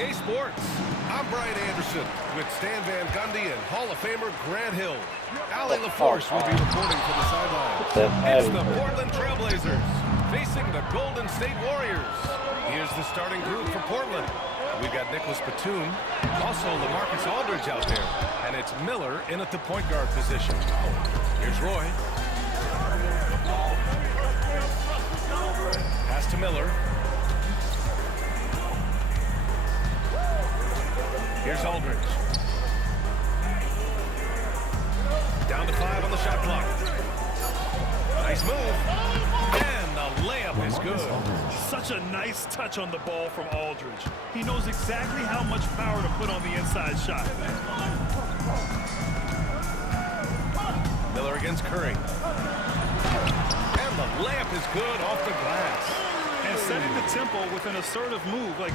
2K Sports. I'm Brian Anderson with Stan Van Gundy and Hall of Famer Grant Hill. Allie LaForce will be reporting from the sidelines. It's the Portland Trailblazers facing the Golden State Warriors. Here's the starting group for Portland. We've got Nicholas Batum, also LaMarcus Aldridge out there, and it's Miller in at the point guard position. Here's Roy. Pass to Miller. Here's Aldridge. Down to 5 on the shot clock. Nice move. And the layup is good. Such a nice touch on the ball from Aldridge. He knows exactly how much power to put on the inside shot. Miller against Curry. And the layup is good off the glass. And setting the tempo with an assertive move. Like,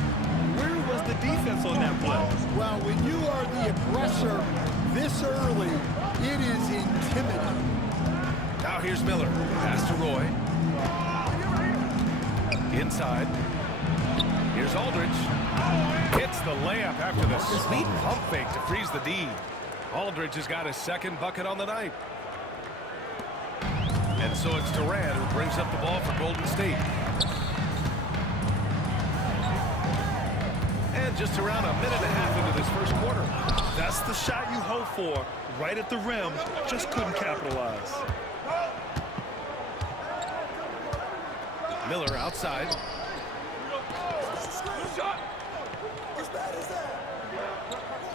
where was the defense on that play? Well, when you are the aggressor this early, it is intimidating. Now here's Miller. Pass to Roy. Inside. Here's Aldridge. Hits the layup after the sweet pump fake to freeze the D. Aldridge has got his second bucket on the night. And so it's Durant who brings up the ball for Golden State. And just around a minute and a half into this first quarter. That's the shot you hope for. Right at the rim. Just couldn't capitalize. Miller outside.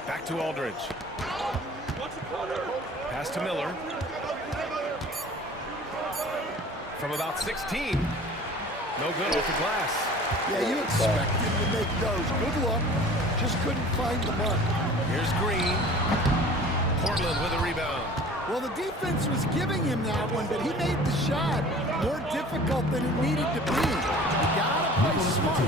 Back to Aldridge. Pass to Miller. From about 16. No good off the glass. Yeah, you expect him to make those. Good luck. Just couldn't find the mark. Here's Green. Portland with a rebound. Well, the defense was giving him that one, but he made the shot more difficult than it needed to be. You gotta play smart.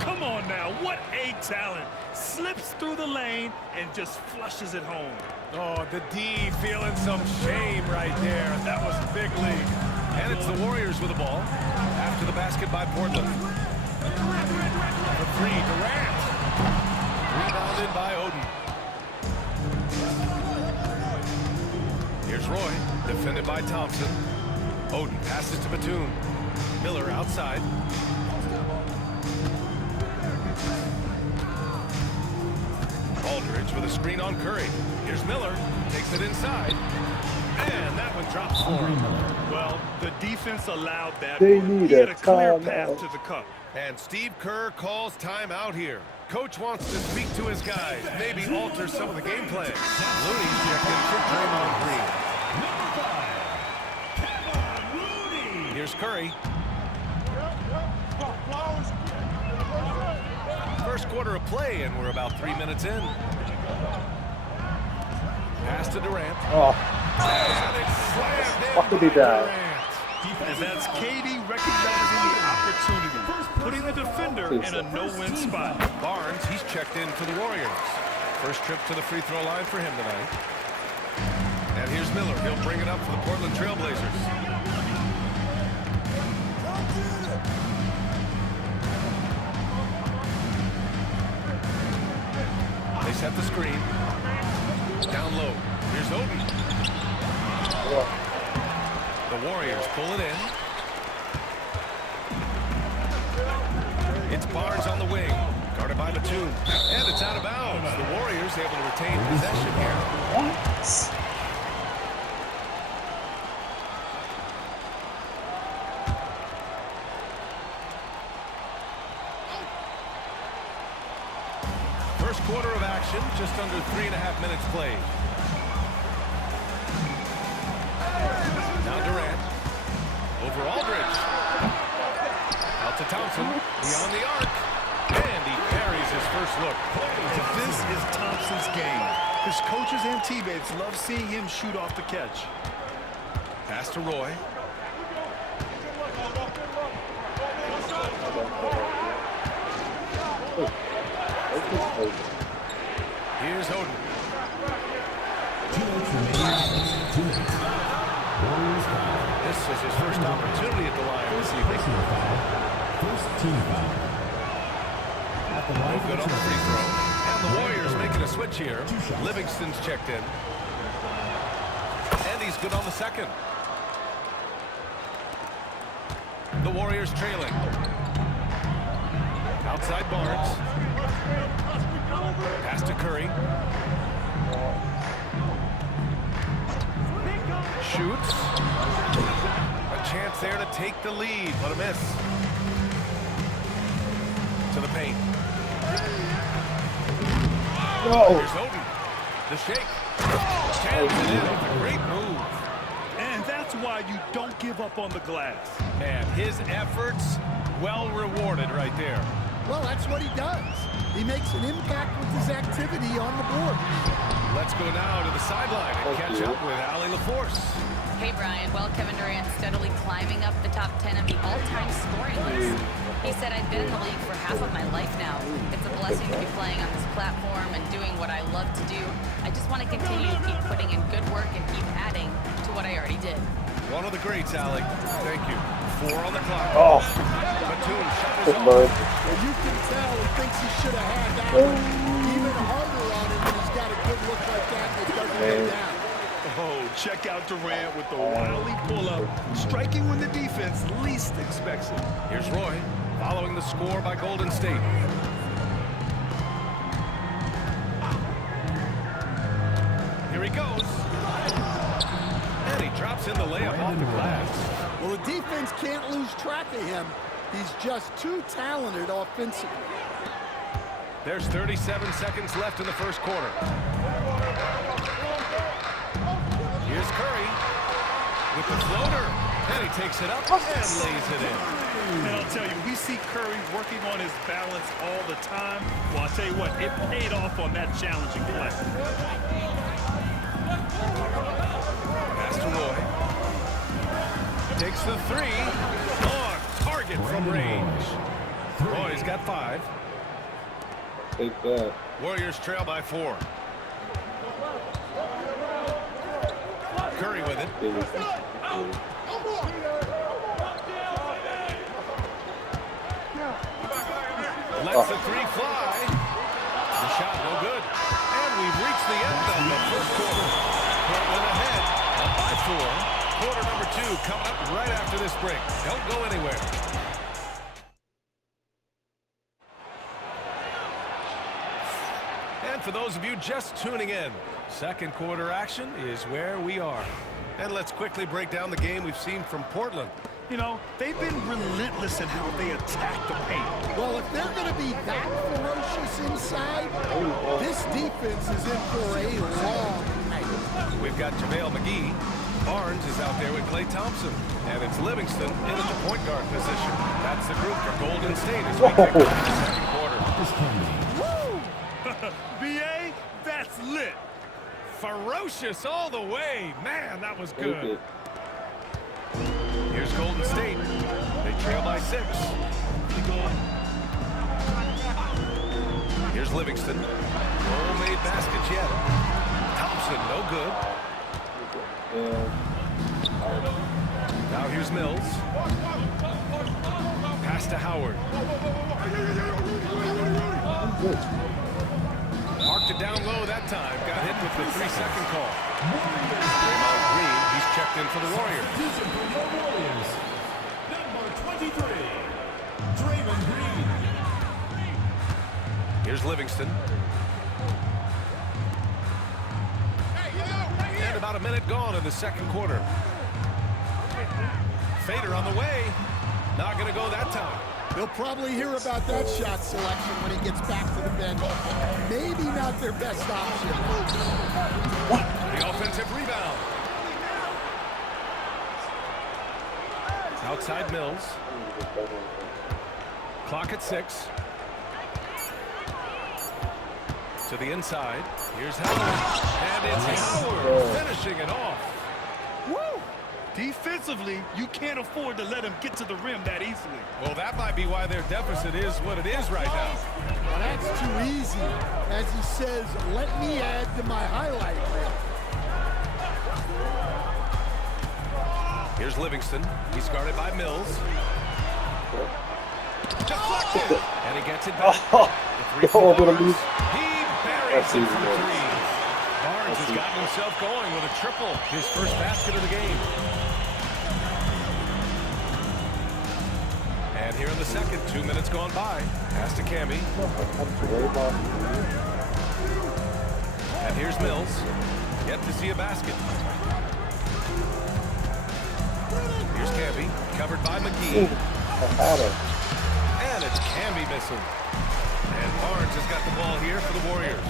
Come on now, what a talent. Slips through the lane and just flushes it home. Oh, the D feeling some shame right there. That was big league. And it's the Warriors with the ball. After the basket by Portland. For three, Durant. Rebounded by Oden. Here's Roy, defended by Thompson. Oden passes to Batum. Miller outside. Aldridge with a screen on Curry. Here's Miller, takes it inside. And that one drops for him. Well, the defense allowed that. They one. need He had a a clear timeout. path to the cup. And Steve Kerr calls timeout here. Coach wants to speak to his guys, maybe alter some of the game plan. Looney's checked in for Draymond Green. Here's Curry. First quarter of play, and we're about 3 minutes in. Pass to Durant. Oh, And it's slammed in what did he by do? Durant. And that's KD recognizing the opportunity, putting the defender in a no-win spot. Barnes, he's checked in for the Warriors. First trip to the free throw line for him tonight. And here's Miller. He'll bring it up for the Portland Trailblazers. They set the screen. Down low. Here's Oden. The Warriors pull it in. It's Barnes on the wing. Guarded by Batum. And it's out of bounds. The Warriors able to retain possession here. First quarter of action, just under 3.5 minutes played. Now Durant. Over Aldridge. Out to Thompson. Beyond the arc. And he carries his first look. This is Thompson's game. His coaches and teammates love seeing him shoot off the catch. Pass to Roy. Here's Oden. This is his first opportunity at the line this evening. First team foul. No good on the free throw. And the Warriors making a switch here. Livingston's checked in. And he's good on the second. The Warriors trailing. Outside Barnes. Pass to Curry. Shoots. A chance there to take the lead, but a miss. To the paint. Here's Oden. The shake. Jams it in. A great move. And that's why you don't give up on the glass. And his efforts, well rewarded right there. Well, that's what he does. He makes an impact with his activity on the board. Let's go now to the sideline and catch up with Allie LaForce. Hey, Brian. Well, Kevin Durant steadily climbing up the top 10 of the all-time scoring list. He said, I've been in the league for half of my life now. It's a blessing to be playing on this platform and doing what I love to do. I just want to continue to keep putting in good work and keep adding to what I already did. One of the greats, Allie. Thank you. 4 on the clock. Batum shot is off. Well, you can tell he thinks he should have had that one even harder on him when he's got a good look like that and it doesn't go down. Oh, check out Durant with the wily pull-up, striking when the defense least expects it. Here's Roy, following the score by Golden State. Here he goes. And he drops in the layup off the glass. Well, the defense can't lose track of him. He's just too talented offensively. There's 37 seconds left in the first quarter. Here's Curry with the floater. And he takes it up and lays it in. And I'll tell you, we see Curry working on his balance all the time. Well, I'll tell you what, it paid off on that challenging play. Pass to Roy. Takes the 3. On target from range. Roy's got 5. Take that. Warriors trail by 4. Curry with it. Lets the 3 fly. The shot no good. And we've reached the end of the first quarter. Portland ahead, up by 4. Quarter number 2 coming up right after this break. Don't go anywhere. And for those of you just tuning in, second quarter action is where we are. And let's quickly break down the game we've seen from Portland. You know, they've been relentless in how they attack the paint. Well, if they're going to be that ferocious inside, this defense is in for a long night. We've got JaVale McGee. Barnes is out there with Klay Thompson. And it's Livingston in at the point guard position. That's the group for Golden State as we kick off the second quarter. Woo! BA, that's lit. Ferocious all the way. Man, that was good. Here's Golden State. They trail by 6. Here's Livingston. No made baskets yet. Thompson, no good. Now here's Mills. Pass to Howard. Marked it down low that time. Got hit with the 3-second call. Draymond Green, he's checked in for the Warriors. Number 23, Draymond Green. Here's Livingston. And about a minute gone in the second quarter. Fader on the way. Not going to go that time. He'll probably hear about that shot selection when he gets back to the bench. Maybe not their best option. The offensive rebound. Outside Mills. Clock at 6. To the inside. Here's Howard. And it's Howard finishing it off. Woo! Defensively, you can't afford to let him get to the rim that easily. Well, that might be why their deficit is what it is right now. Well, that's too easy. As he says, let me add to my highlight reel. Here's Livingston. He's guarded by Mills. Deflected. And he gets it back. 3 Oh, for what a Barnes. move. He buries it from That's 3. Barnes has gotten himself going with a triple, his first basket of the game. And here in the second, 2 minutes gone by. Pass to Camby. And here's Mills. Yet to see a basket. Here's Camby, covered by McGee. And it's Camby missing. And Barnes has got the ball here for the Warriors.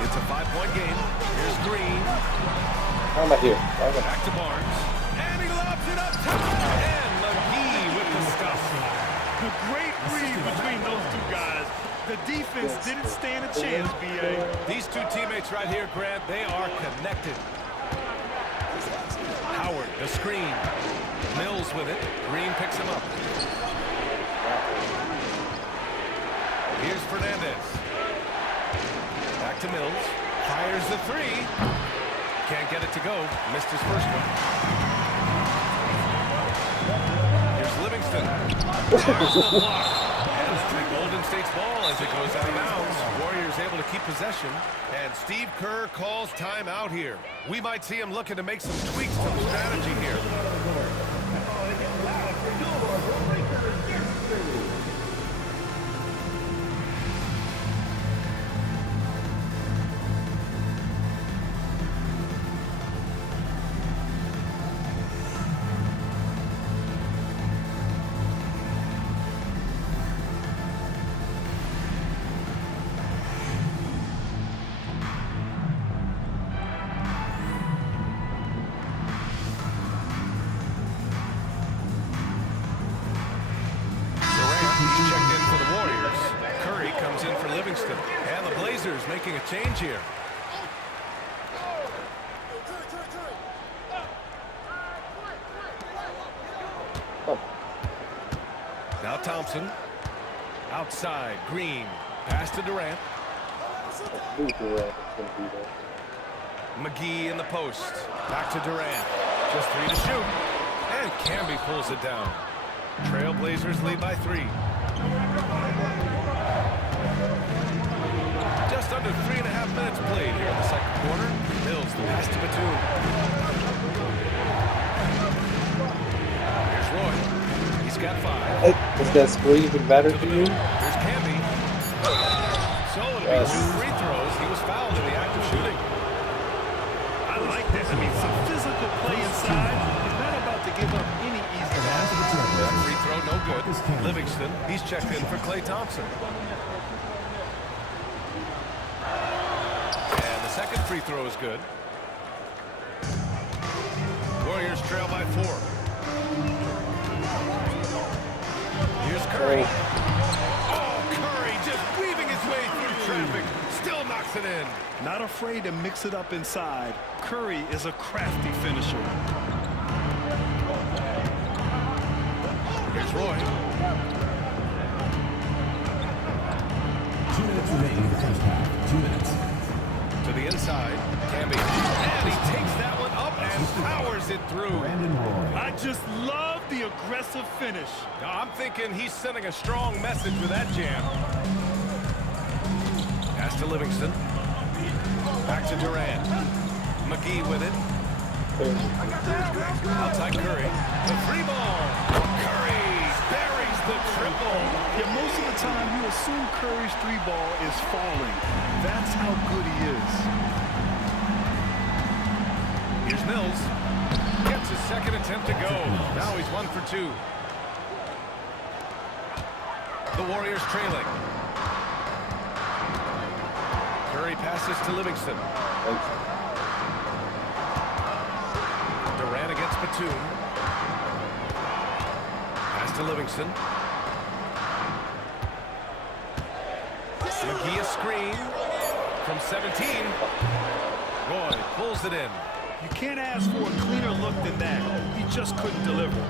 It's a 5-point game. Here's Green. How am I here? Back to Barnes. And he lobs it up top. And McGee with the stuff. The great read between those two guys. The defense didn't stand a chance, B.A. These two teammates right here, Grant, they are connected. Howard, the screen. Mills with it. Green picks him up. Here's Fernandez. Back to Mills. Fires the 3. Can't get it to go. Missed his first one. Here's Livingston. There's the block. And it's the Golden State's ball as it goes out of bounds. Warriors able to keep possession. And Steve Kerr calls timeout here. We might see him looking to make some tweaks to the strategy here. He's checked in for the Warriors. Curry comes in for Livingston. And the Blazers making a change here. Now Thompson. Outside. Green. Pass to Durant. McGee in the post. Back to Durant. Just 3 to shoot. And Camby pulls it down. Trailblazers lead by 3. Just under 3.5 minutes played here in the second quarter. Mills the pass to Batum. Here's Roy. He's got 5. Hey, is that score even better to you? Here's Camby. So it'll be 2 free throws. He was fouled in the act of shooting. I like that. I mean, some physical play inside. He's not about to give up any easy baskets. That free throw no good. Livingston, he's checked in for Klay Thompson. And the second free throw is good. Warriors trail by 4. Here's Curry. Oh, Curry just weaving his way through traffic. Still knocks it in. Not afraid to mix it up inside. Curry is a crafty finisher. Here's Roy. 2 minutes remaining in the first half. 2 minutes. To the inside. Camby. And he takes that one up and powers it through. I just love the aggressive finish. Now, I'm thinking he's sending a strong message with that jam. Pass to Livingston. Back to Durant. McGee with it. Outside Curry. The 3 ball. Curry buries the triple. Yeah, most of the time you assume Curry's 3 ball is falling. That's how good he is. Here's Mills. Gets his second attempt to go. Now he's 1 for 2. The Warriors trailing. Curry passes to Livingston. Durant against Batum. Pass to Livingston. McGee a screen from 17. Roy pulls it in. You can't ask for a cleaner look than that. He just couldn't deliver.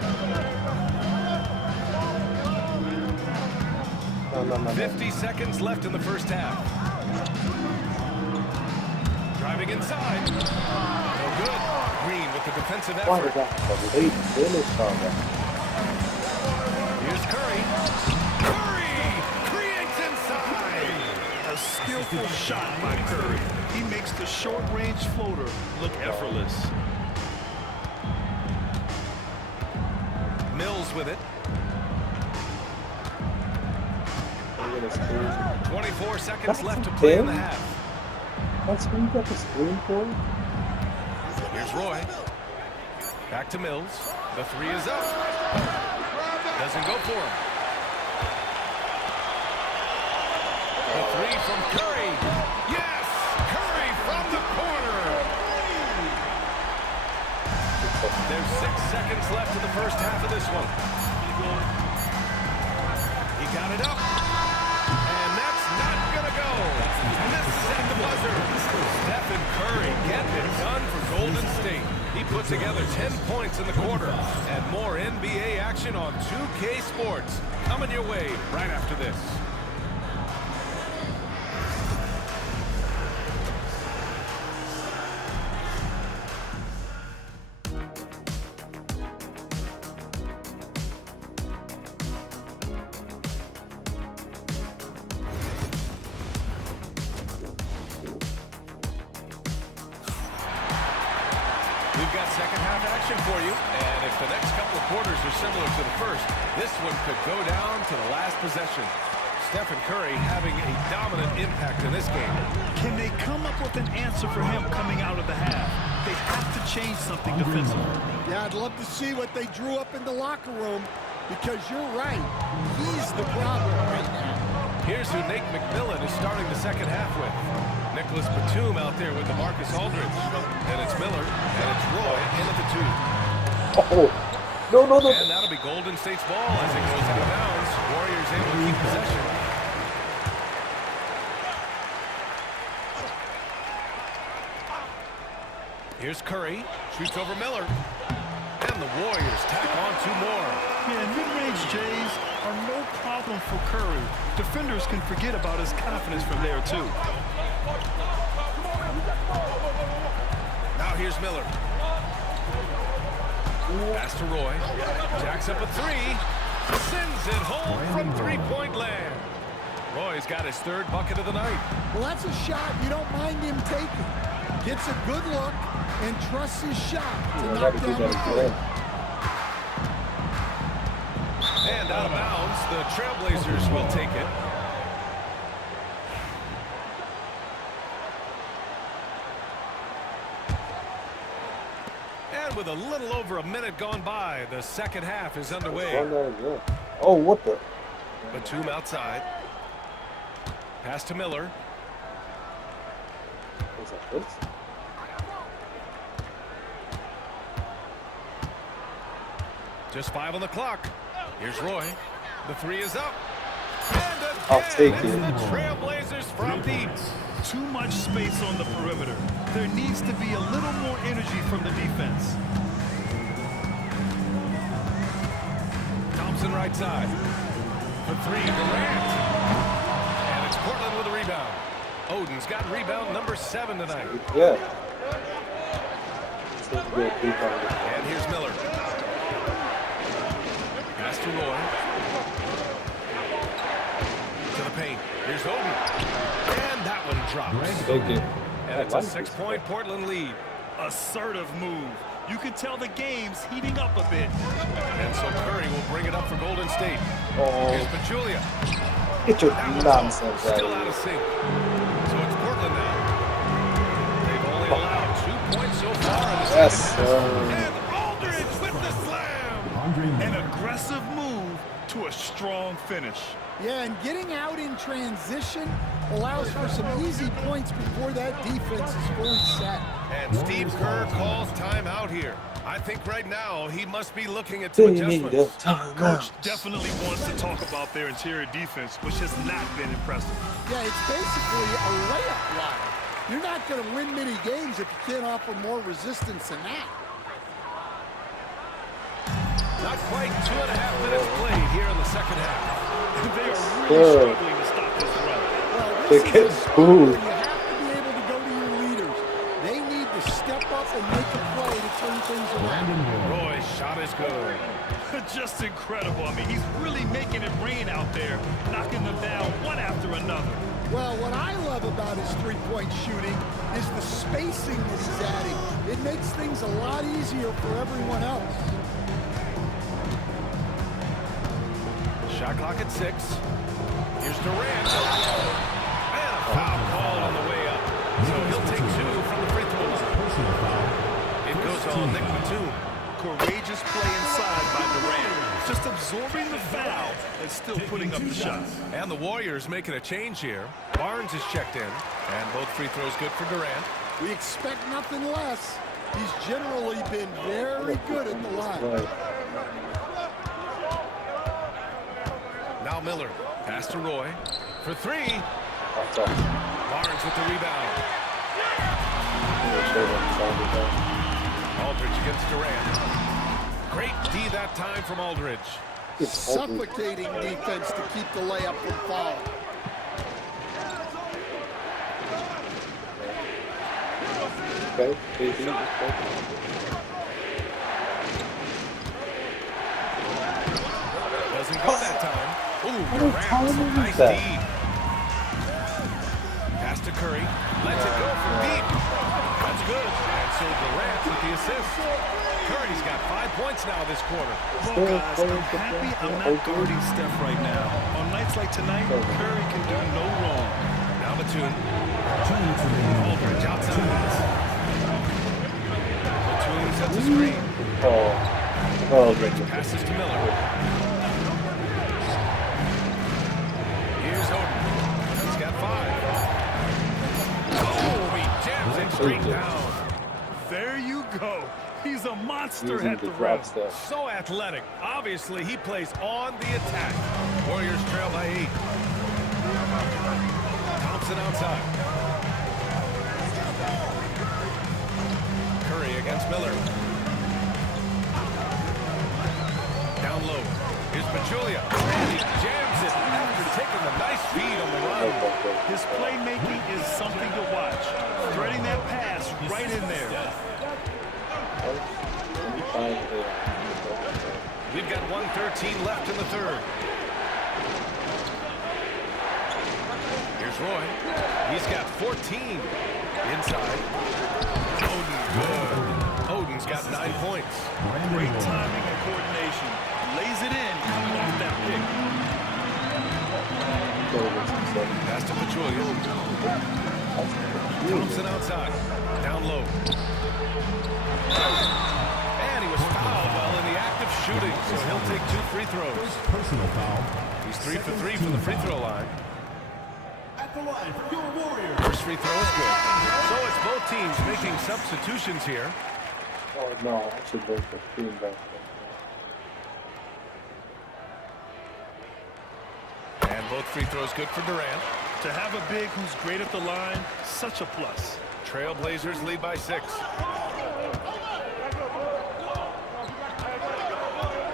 50 seconds left in the first half. Driving inside. No good. Green with the defensive effort. Here's Curry. Curry creates inside. A skillful shot by Curry. He makes the short-range floater look effortless. Mills with it. 24 seconds left to play in the half. That's what you got the screen for? Here's Roy. Back to Mills. The three is up. Doesn't go for him. The three from Curry. Yes! Curry from the corner. There's 6 seconds left in the first half of this one. He got it up. And that's not going to go. And this is at the buzzer. Stephen Curry getting it done for Golden State. He put together 10 points in the quarter. And more NBA action on 2K Sports. Coming your way right after this. We've got second half action for you, and if the next couple of quarters are similar to the first, this one could go down to the last possession. Stephen Curry having a dominant impact in this game. Can they come up with an answer for him coming out of the half? They have to change something defensively. Yeah, I'd love to see what they drew up in the locker room, because you're right. He's the problem right now. Here's who Nate McMillan is starting the second half with. Nicholas Batum out there with the Marcus Aldridge. And it's Miller, and it's Roy in at the two. Oh, no. And that'll be Golden State's ball as it goes out of bounds. Warriors able to keep possession. Here's Curry, shoots over Miller. And the Warriors tack on 2 more. Yeah, mid-range Jays are no problem for Curry. Defenders can forget about his confidence from there, too. Now here's Miller. Pass to Roy. Jacks up a 3. Sends it home from three-point land. Roy's got his 3rd bucket of the night. Well, that's a shot you don't mind him taking. Gets a good look and trusts his shot to knock down the three. And out of bounds, the Trailblazers will take it. And with a little over a minute gone by, the second half is underway. Oh, what the? Batum outside. Pass to Miller. Was that this? Just 5 on the clock. Here's Roy. The 3 is up. And again, I'll take it's it. the Trailblazers from deep. Too much space on the perimeter. There needs to be a little more energy from the defense. Thompson right side. For 3, Durant. And it's Portland with a rebound. Oden's got rebound number 7 tonight. Yeah. And here's Miller. Pass to Roy. To the paint. Here's Oden. And that one drops. Thank you. And it's a 6-point Portland lead. Assertive move. You can tell the game's heating up a bit. And so Curry will bring it up for Golden State. Oh. Here's Pachulia. Get your That one's nonsense out still of out here. of sync. So it's Portland now. They've only allowed 2 points so far in the Yes, second half. sir. And Aldridge with the slam. An aggressive move to a strong finish. Yeah, and getting out in transition allows for some easy points before that defense is fully set. And Steve Kerr calls timeout here. I think right now he must be looking at some adjustments. Coach definitely wants to talk about their interior defense, which has not been impressive. Yeah, it's basically a layup line. You're not going to win many games if you can't offer more resistance than that. Not quite 2.5 minutes played here in the second half. They are really struggling to stop this run. Well, They this get is a sport where booed. you have to be able to go to your leaders. They need to step up and make a play to turn things around. Roy's shot is good. Just incredible. I mean, he's really making it rain out there, knocking them down one after another. Well, what I love about his three-point shooting is the spacing that he's adding. It makes things a lot easier for everyone else. Shot clock at 6. Here's Durant. And a foul call on the way up. So he'll take 2 from the free throw line. It goes on Nick Batum. Courageous play inside by Durant. Just absorbing the foul and still putting up the shot. And the Warriors making a change here. Barnes is checked in. And both free throws good for Durant. We expect nothing less. He's generally been very good at the line. Now Miller. Pass to Roy. For 3. Barnes with the rebound. Aldridge against Durant. Great D that time from Aldridge. Suffocating defense to keep the layup from falling. Doesn't go that time. Ooh, Durant. Nice D. Pass to Curry. Lets it go from deep. That's good. And so Durant with the assist. Curry's got 5 points now this quarter. Well, guys, I'm happy I'm not guarding Steph right now. On nights like tonight, Curry can do no wrong. Now Batum. Aldridge outside. Batum sets a screen. Aldridge passes to Miller. Here's Oden. He's got 5. Oh, he jams it straight down. There you go. He's a monster at the rim. So athletic. Obviously, he plays on the attack. Warriors trail by 8. Thompson outside. Curry against Miller. Down low. Here's Pachulia. And he jams it after taking the nice feed on the run. His playmaking is something to watch. Threading that pass right in there. We've got 1:13 left in the third. Here's Roy. He's got 14. Inside. Oden good. Oden's got 9 points. Great timing and coordination. Lays it in coming off that pick. Pass to Pachulia. Thompson outside. Down low. And he was fouled while in the act of shooting, so he'll take 2 free throws. Personal foul. He's 3 for 3 from the free throw line. At the line for your Warriors. First free throw is good. So it's both teams making substitutions here. Oh no, I should go for 3 back. And both free throws good for Durant. To have a big who's great at the line, such a plus. Trailblazers lead by 6.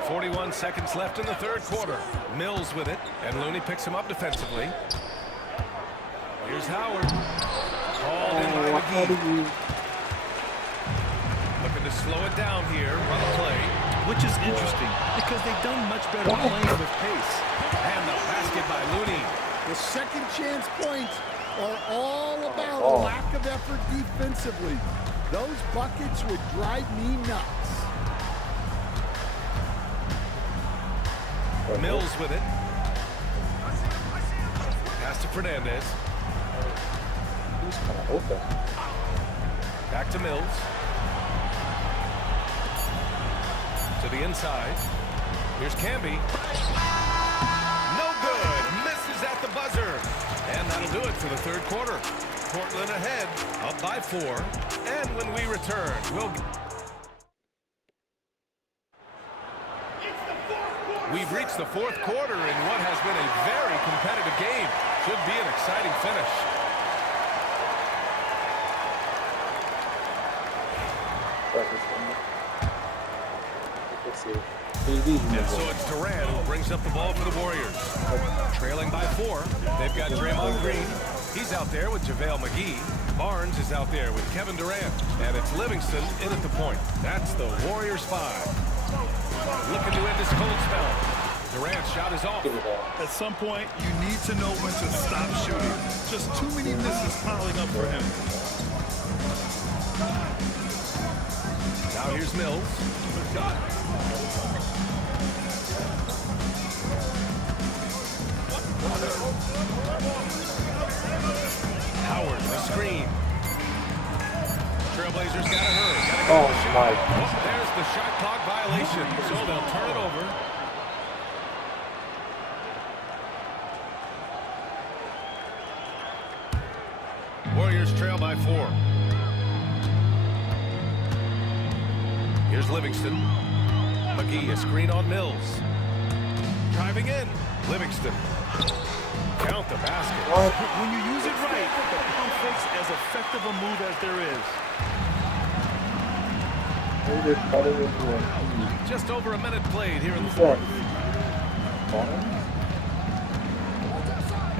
41 seconds left in the third quarter. Mills with it, and Looney picks him up defensively. Here's Howard. Called in by McGee. Looking to slow it down here, run the play. Which is interesting, because they've done much better playing with pace. And the basket by Looney. The second chance points are all about a lack of effort defensively. Those buckets would drive me nuts. Mills with it. Pass to Fernandez. He's kind of open. Back to Mills. To the inside. Here's Camby. No good. Misses at the buzzer. And that'll do it for the third quarter. Portland ahead, up by 4. And when we return, we've reached the fourth quarter in what has been a very competitive game. Should be an exciting finish. And so it's Durant who brings up the ball for the Warriors. Trailing by 4. They've got Draymond Green. He's out there with JaVale McGee. Barnes is out there with Kevin Durant. And it's Livingston in at the point. That's the Warriors 5. Looking to end this cold spell. Durant's shot is off. At some point, you need to know when to stop shooting. Just too many misses piling up for him. Now here's Mills. Howard, the screen. Trailblazers gotta hurry. Oh my. There's the shot clock violation, so they'll turn it over. Warriors trail by 4. Here's Livingston. McGee, a screen on Mills. Driving in. Livingston. Count the basket. When you use it right, the pump fake's as effective a move as there is. Just over a minute played here in the fourth.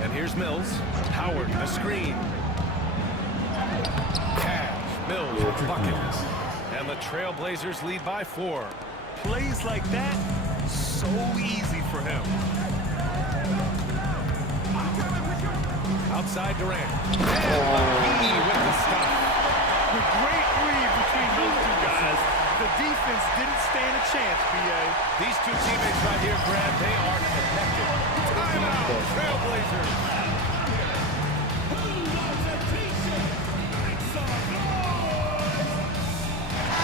And here's Mills. Howard, the screen. Cash. Mills, bucket. And the Trailblazers lead by 4. Plays like that, so easy for him. Outside Durant. And McGee with the stop. The great read between those two guys. The defense didn't stand a chance, B.A. These two teammates right here, Brad, they are connected. Timeout, Trailblazers.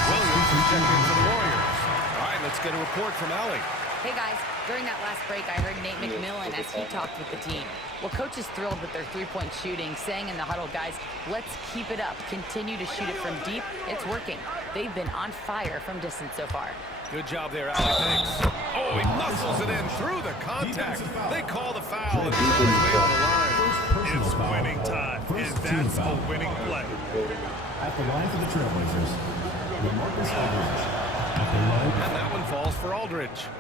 Williams is checking in for the Warriors. All right, let's get a report from Allie. Hey guys, during that last break, I heard Nate McMillan as he talked with the team. Well, coach is thrilled with their three-point shooting, saying in the huddle, guys, let's keep it up. Continue to shoot it from deep. It's working. They've been on fire from distance so far. Good job there, Allie. Thanks. Oh, he muscles it in through the contact. They call the foul. And he's way on the line. It's winning time, and that's a winning play. At the line for the Trailblazers, LaMarcus Aldridge. At the line. And that one falls for Aldridge.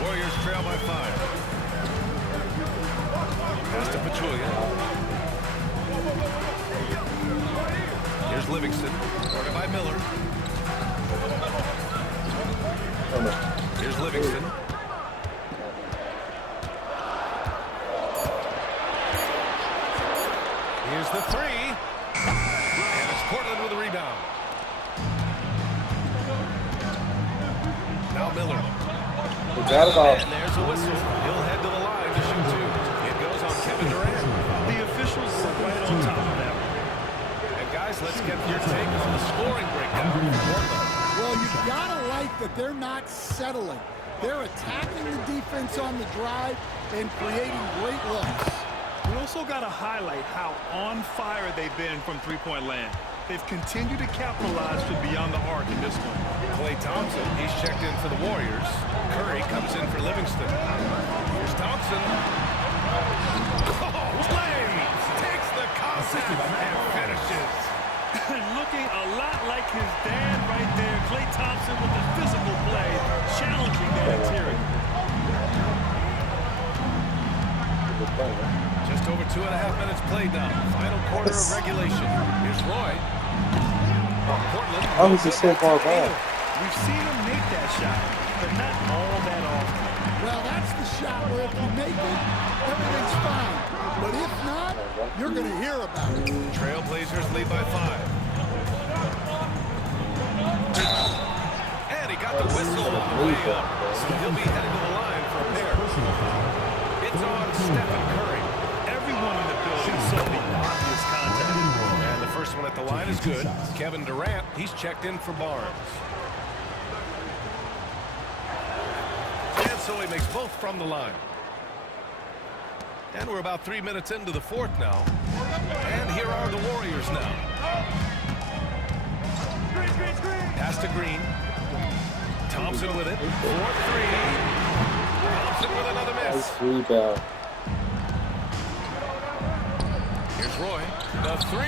Warriors trail by 5. Pass to Pachulia. Here's Livingston. Guarded by Miller. Here's Livingston. Here's the 3. And it's Portland with a rebound. Now Miller. We got it all. And there's a whistle. He'll head to the line to shoot 2. It goes on Kevin Durant. The officials were right on top of that. And guys, let's get your take on the scoring breakdown for Portland. Well, you've got to like that they're not settling. They're attacking the defense on the drive and creating great looks. We also got to highlight how on fire they've been from three-point land. They've continued to capitalize from beyond the arc in this one. Klay Thompson, he's checked in for the Warriors. Curry comes in for Livingston. Here's Thompson. Oh, Klay takes the contact and finishes. Looking a lot like his dad right there. Klay Thompson with the physical play, challenging that interior. Just over 2.5 minutes played now. Final quarter of regulation. Here's Roy. Portland. How was the so far back? We've seen him make that shot, but not all that often. Well, that's the shot where if you make it, everything's fine. But if not, you're going to hear about it. Trailblazers lead by 5. And he got the whistle on the way up. So he'll be headed to the line for a pair. It's on Stephen Curry. Everyone in the building saw the obvious contact. And the first one at the line is good. Kevin Durant, he's checked in for Barnes. And so he makes both from the line. And we're about 3 minutes into the fourth now. And here are the Warriors now. Pass to Green. Thompson with it. 4-3. Thompson with another miss. Nice rebound. Here's Roy. The 3.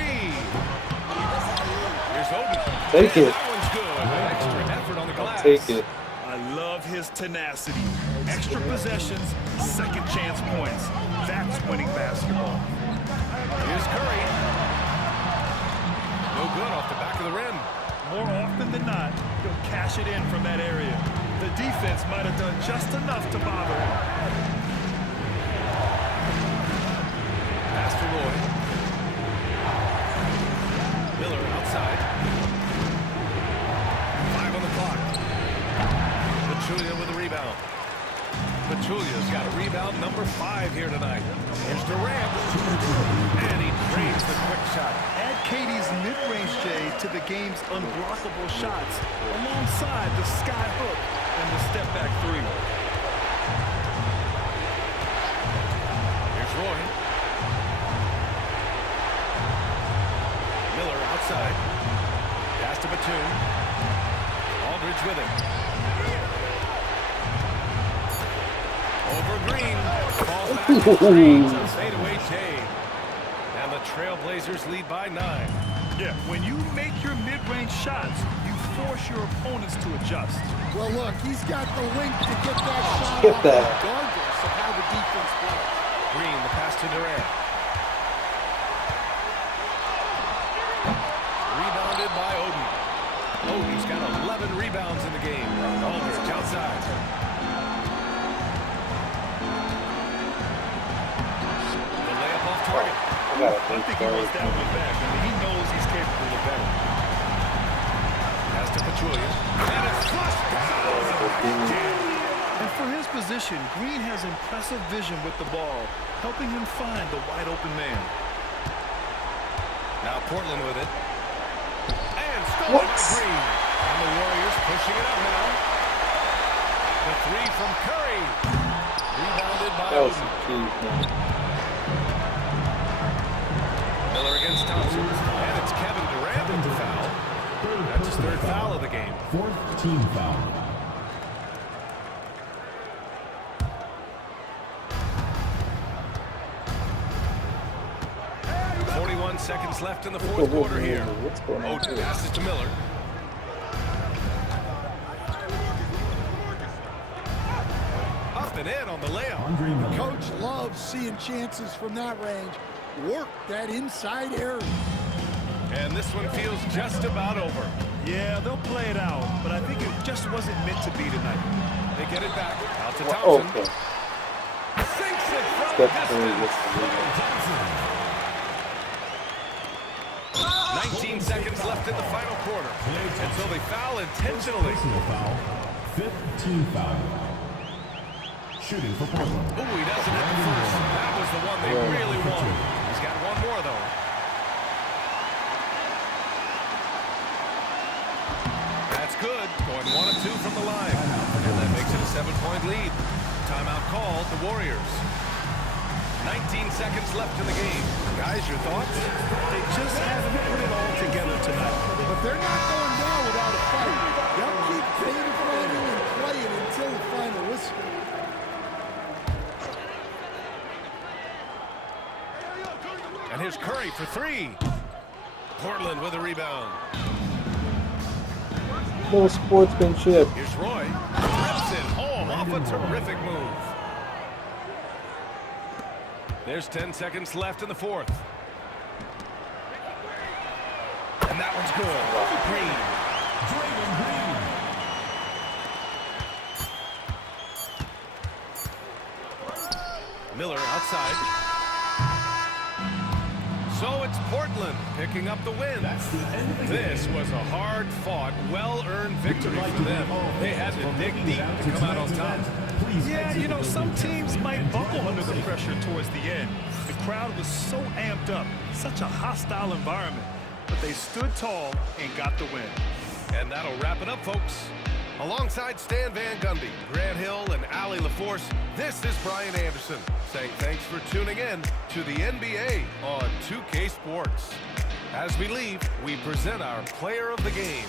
Here's Oden. Take it. That one's good. Extra effort on the glass. Take it. I love his tenacity. Extra possessions, second chance points. That's winning basketball. Here's Curry. No good off the back of the rim. More often than not, he'll cash it in from that area. The defense might have done just enough to bother him. Pass to Roy. Miller outside. 5 on the clock. Pachulia with a rebound. Pachulia's got a rebound number 5 here tonight. Here's Durant. And he drains the quick shot. Add Katie's mid-range J to the game's unblockable shots alongside the sky hook and the step-back 3. Here's Roy. Miller outside. Pass to Batum. Aldridge with him. Over Green. Falls back and drains a fadeaway shade. And the Trailblazers lead by 9. Yeah, when you make your mid-range shots, you force your opponents to adjust. Well, look, he's got the length to get that shot Get off that. regardless of how the defense plays. Green, the pass to Durant. Rebounded by Oden. Oden's got 11 rebounds in the game. Aldridge outside. The layup off target. I think he wants that one back. I mean, he knows he's capable of better. Pass to Pachulia. And it's flushed down. And for his position, Green has impressive vision with the ball, helping him find the wide-open man. Now Portland with it. And stolen by Green. And the Warriors pushing it up now. The 3 from Curry. Rebounded by That was Oden. some cheese, man. Miller against Thompson. And it's Kevin Durant with the foul. That's his 3rd foul of the game. 4th team foul. Seconds left in the 4th quarter here. What's going on? Oden passes to Miller. Up and in on the layup. Coach loves seeing chances from that range. Work that inside area. And this one feels just about over. Yeah, they'll play it out, but I think it just wasn't meant to be tonight. They get it back. Out to Thompson. Okay. Sinks it from Steph distance. Curry gets the rebound. 19 seconds left in the final quarter. And so they foul intentionally. Personal foul. 5th team foul. Shooting for Portland. Ooh, he doesn't hit the first. That was the one they really wanted. He's got one more, though. That's good. Going 1 of 2 from the line. And that makes it a 7-point lead. Timeout called, the Warriors. 19 seconds left in the game. Guys, your thoughts? They just haven't put it all together tonight. But they're not going down without a fight. They'll keep game planning and playing until the final whistle. And here's Curry for 3. Portland with a rebound. No sportsmanship. Here's Roy. Rips it home off a terrific move. There's 10 seconds left in the 4th. And that one's good. Green. Miller outside. So it's Portland picking up the win. This was a hard-fought, well-earned victory for them. They had to dig deep to come out on top. Yeah, you know, some teams might buckle under the pressure towards the end. The crowd was so amped up, such a hostile environment. But they stood tall and got the win. And that'll wrap it up, folks. Alongside Stan Van Gundy, Grant Hill, and Allie LaForce, this is Brian Anderson saying thanks for tuning in to the NBA on 2K Sports. As we leave, we present our player of the game.